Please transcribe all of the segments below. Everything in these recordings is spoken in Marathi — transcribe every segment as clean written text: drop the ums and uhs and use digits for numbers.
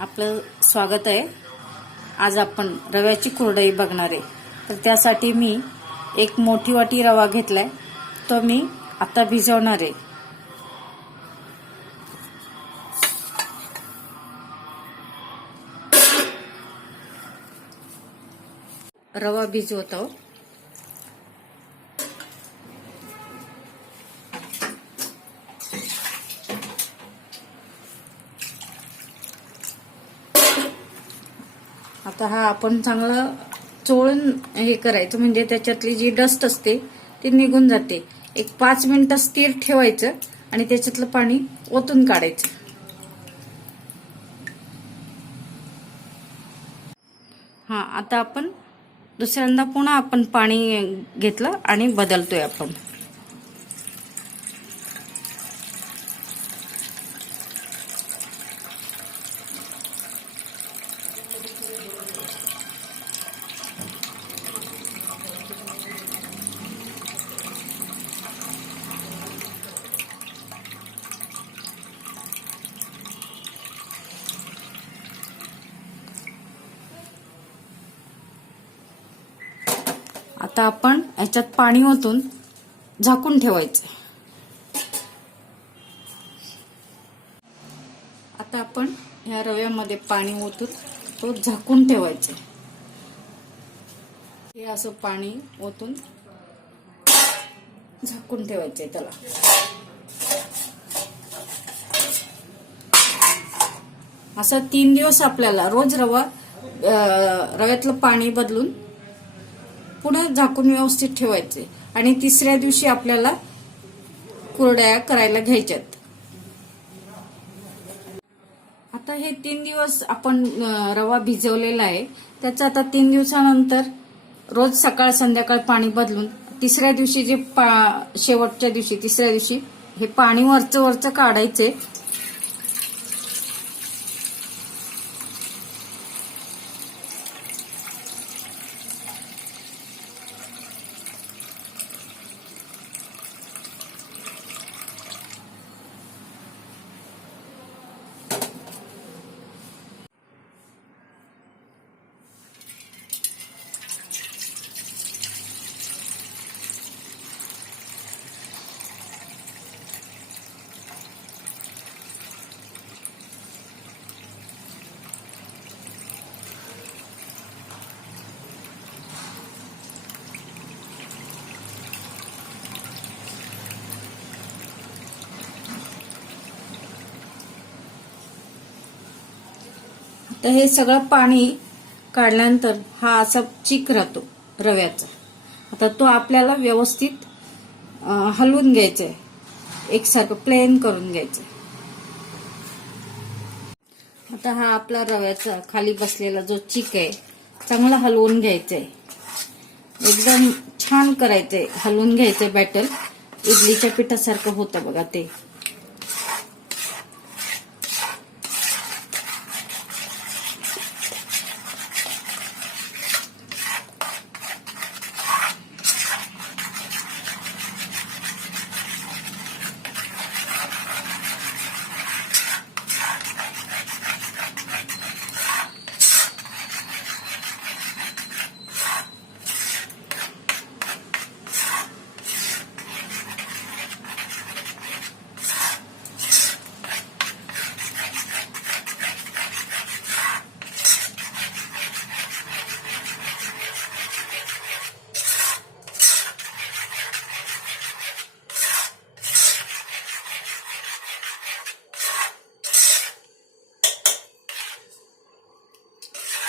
आपलं स्वागत आहे। आज आपण रव्याची कुरडई बघणार आहे। तर त्यासाठी मी एक मोठी वाटी रवा घेतलाय, तो मी आता भिजवणार आहे। रवा भिजवतो। आता हा आपण चांगला चोळून हे करायचं, म्हणजे त्याच्यातली जी डस्ट असते ती निघून जाते। एक 5 मिनिटं स्थिर ठेवायचं आणि त्याच्यातलं पाणी ओतून काढायचं। हा, आता आपण दुसऱ्यांदा पुन्हा आपण पाणी घेतलं आणि बदलतोय आपण। आता आपण याच्यात पाणी ओतून झाकून ठेवायचं। आता आपण ह्या रव्यामध्ये पाणी ओतून तो झाकून ठेवायचं। हे असं पाणी ओतून झाकून ठेवायचंय त्याला। असं 3 दिवस आपल्याला रोज रव्यातलं पाणी बदलून पुन्हा झाकून व्यवस्थित ठेवायचे आणि तिसऱ्या दिवशी आपल्याला कुरड्या करायला घ्यायच्यात। आता हे 3 दिवस आपण रवा भिजवलेला आहे, त्याचं आता 3 दिवसानंतर रोज सकाळ संध्याकाळ पाणी बदलून तिसऱ्या दिवशी शेवटच्या दिवशी तिसऱ्या दिवशी हे पाणी वरचं काढायचे। तर हे सगळं पाणी काढल्यानंतर हा असा चिक राहतो रव्याचा। आता तो आपल्याला व्यवस्थित हलवून घ्यायचा आहे, एकसारखं प्लेन करून घ्यायचं। आता हा आपला रव्याचा खाली बसलेला जो चिक आहे चांगला हलवून घ्यायचा आहे, एकदम छान करायचंय, हलवून घ्यायचंय। बॅटर इडलीच्या पिठासारखं होतं बघा ते।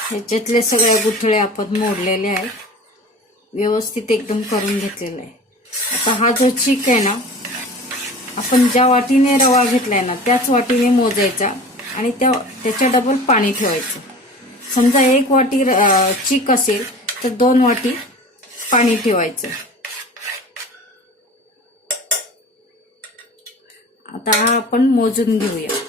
ह्याच्यातले सगळे गुठळे आपण मोडलेले आहेत, व्यवस्थित एकदम करून घेतलेला आहे। आता हा जो चिक आहे ना, आपण ज्या वाटीने रवा घेतलाय ना त्याच वाटीने मोजायचा आणि त्याच्या डबल पाणी ठेवायचं। समजा 1 वाटी चिक असेल तर 2 वाटी पाणी ठेवायचं। आता हा आपण मोजून घेऊया।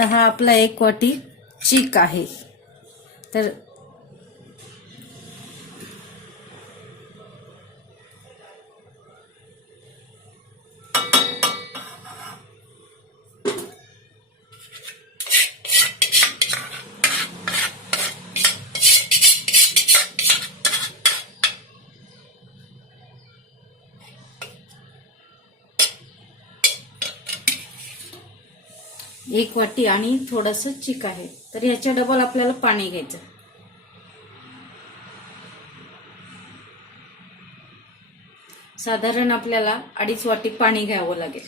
आता हा आपला 1 वाटी चीक आहे. तर एक वाटी आणि थोडंसं चीक आहे. तर ह्याच्या डबल आपल्याला पाणी घ्यायचं. साधारण आपल्याला 2.5 वाटी पाणी घ्यावं लागेल.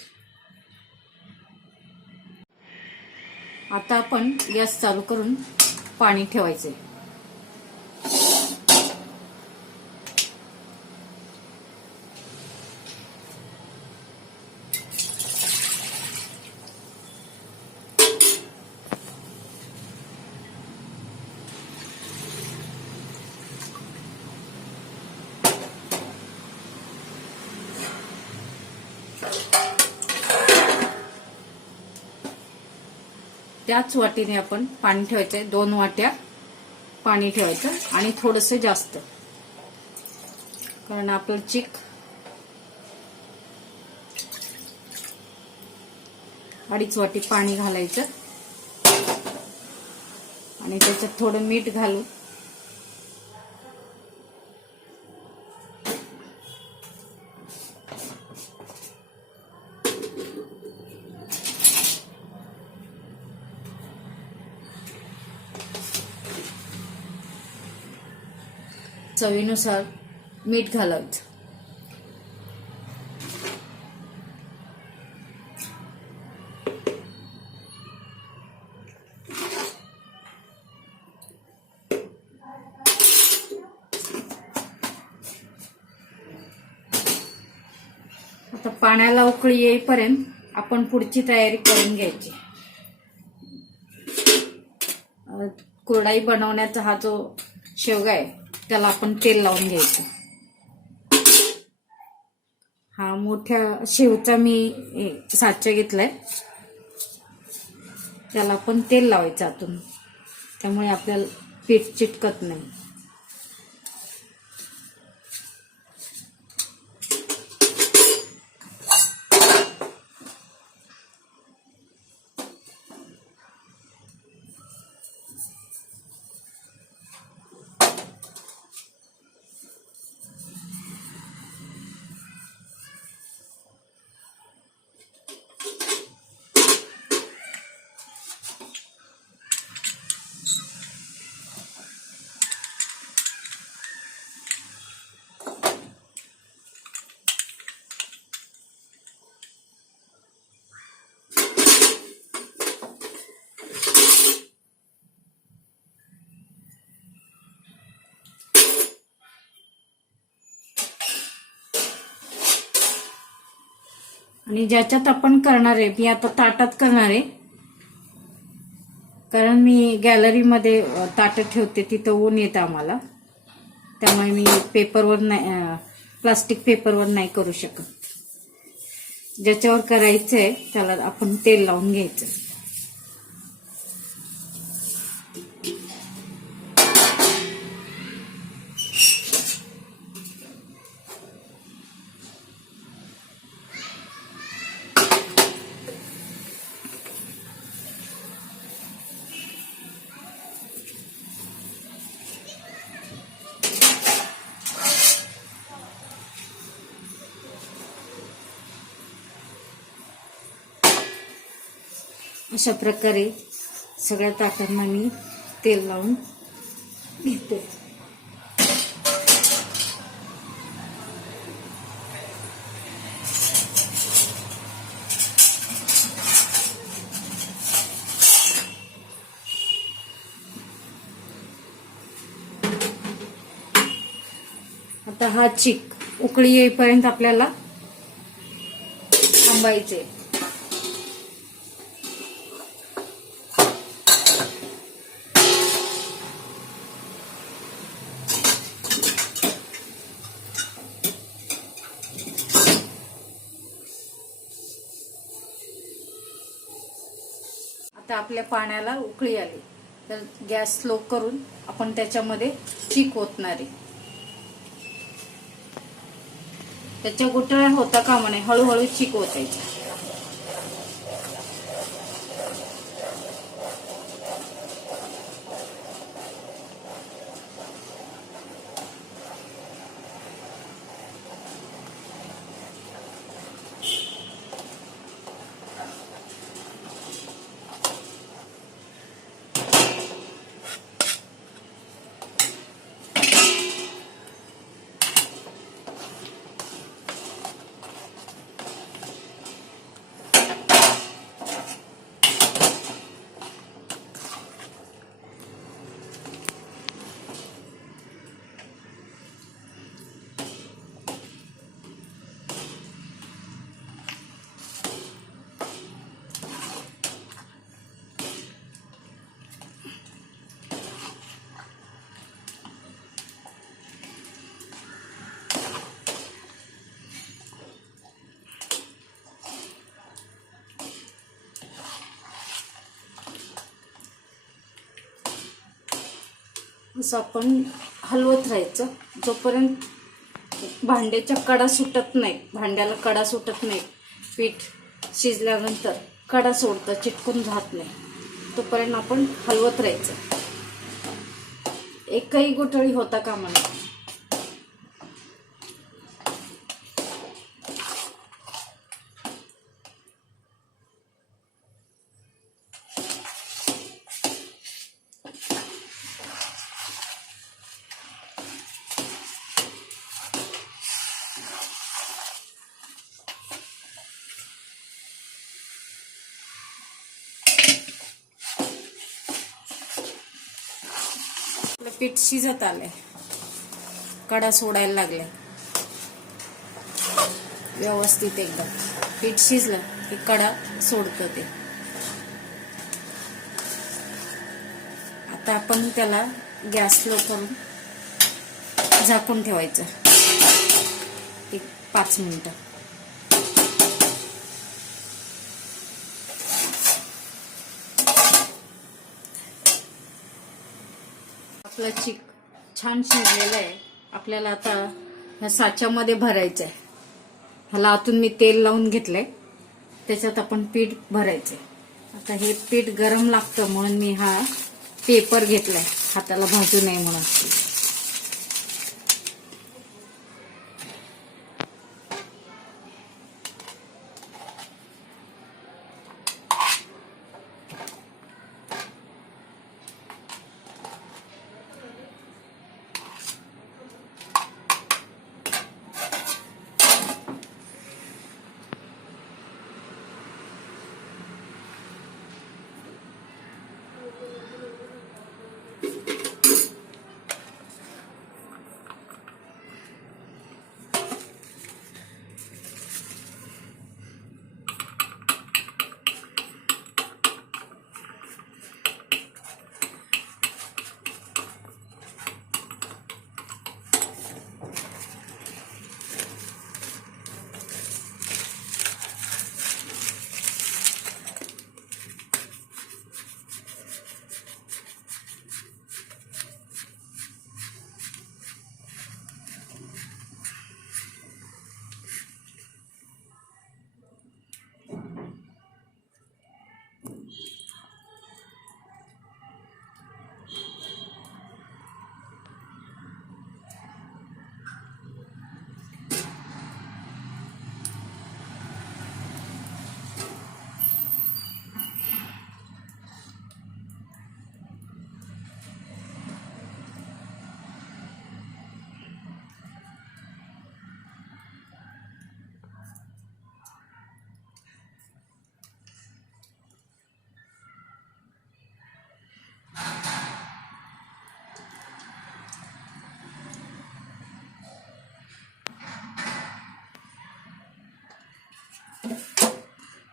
आता आपण गॅस चालू करून पाणी ठेवायचं. त्याच वाटीने आपण पाणी ठेवायचं. 2 वाट्या पाणी ठेवायचं आणि थोडंसं जास्त, कारण आपलं चीक 2.5 वाटी पाणी घालायचं आणि त्याच्यात थोडं मीठ घालून चवीनुसार मीठ घालायचं. आता पाण्याला उकळी येईपर्यंत आपण पुढची तयारी करून घ्यायची. कुरडई बनवण्याचा हा जो शेवगा आहे त्याला आपण तेल लावून घ्यायचं. हा मोठ्या शेवचा मी साचा घेतलाय, त्याला आपण तेल लावायचं आतून, त्यामुळे आपल्याला पीठ चिटकत नाही. आणि ज्याच्यात आपण करणार आहे, मी आता ताटात करणार आहे, कारण मी गॅलरीमध्ये ताटं ठेवते, तिथं ऊन येतं आम्हाला, त्यामुळे मी पेपरवर नाही, प्लास्टिक पेपरवर नाही करू शकत. ज्याच्यावर करायचं आहे त्याला आपण तेल लावून घ्यायचं. अशा प्रकारे सगळ्या ताटांना मी तेल लावून घेते. आता हा चीक उकळी येईपर्यंत आपल्याला थांबायचे. आता आपल्या पाण्याला उकळी आली तर गॅस स्लो करून आपण त्याच्यामध्ये चीक ओतणार आहे. त्याच्या गुठळ्या होता कामा नये, हळूहळू चीक ओतायची. असं आपण हलवत राहायचं जोपर्यंत भांड्याच्या कडा सुटत नाही, भांड्याला कडा सुटत नाही. पीठ शिजल्यानंतर कडा सोडतं, चिटकून राहत नाही, तोपर्यंत आपण हलवत राहायचं. एकही गुठळी होता कामा नये. पीठ शिजत आलंय, कडा सोडायला लागलाय व्यवस्थित. एकदम पीठ शिजलं की कडा सोडतं ते. आता आपण त्याला गॅस स्लो करून झाकून ठेवायचं 5 मिनिटं. आपला चीक छान शिजलेला आहे. आपल्याला आता ह्या साच्यामध्ये भरायचं आहे. ह्याला आतून मी तेल लावून घेतलंय, त्याच्यात आपण पीठ भरायचंय. आता हे पीठ गरम लागतं म्हणून मी हा पेपर घेतलाय, हाताला भाजू नये म्हणून.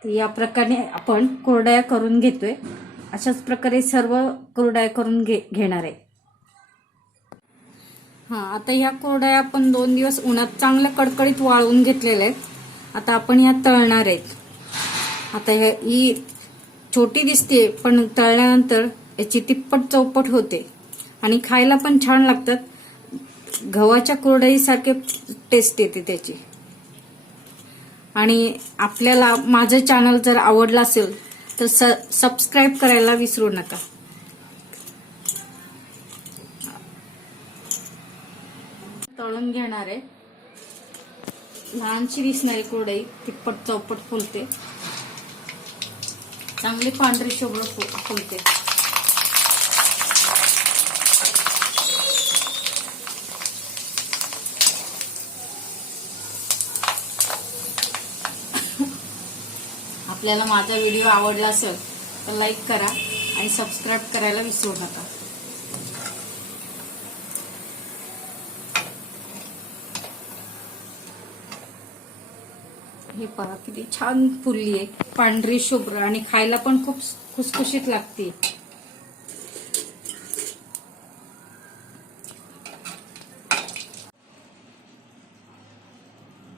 तर या प्रकारे आपण कुरडया करून घेतोय. अशाच प्रकारे सर्व कुरडया करून घेणार आहे. आता ह्या कुरडया आपण 2 दिवस उन्हात चांगल्या कडकडीत वाळवून घेतलेल्या आहेत. आता आपण ह्या तळणार आहेत. आता ही छोटी दिसते पण तळल्यानंतर याची तिप्पट चौपट होते आणि खायला पण छान लागतात. गव्हाच्या कुरडई सारखे टेस्ट येते त्याची. आणि आपल्याला माझं चॅनल जर आवडलं असेल तर सबस्क्राईब करायला विसरू नका. तळून घेणार आहे. लहानशी दिसणारी कुरडई तिप्पट चौपट फुलते, चांगली पांढरी शुभ्र फुलते. आपल्याला माझा व्हिडिओ आवडला असेल तर लाईक करा आणि सबस्क्राईब करायला विसरू नका. हे पहा किती छान फुलली आहे, पांढरी शुभ्र आणि खायला पण खूप खुसखुशीत लागते.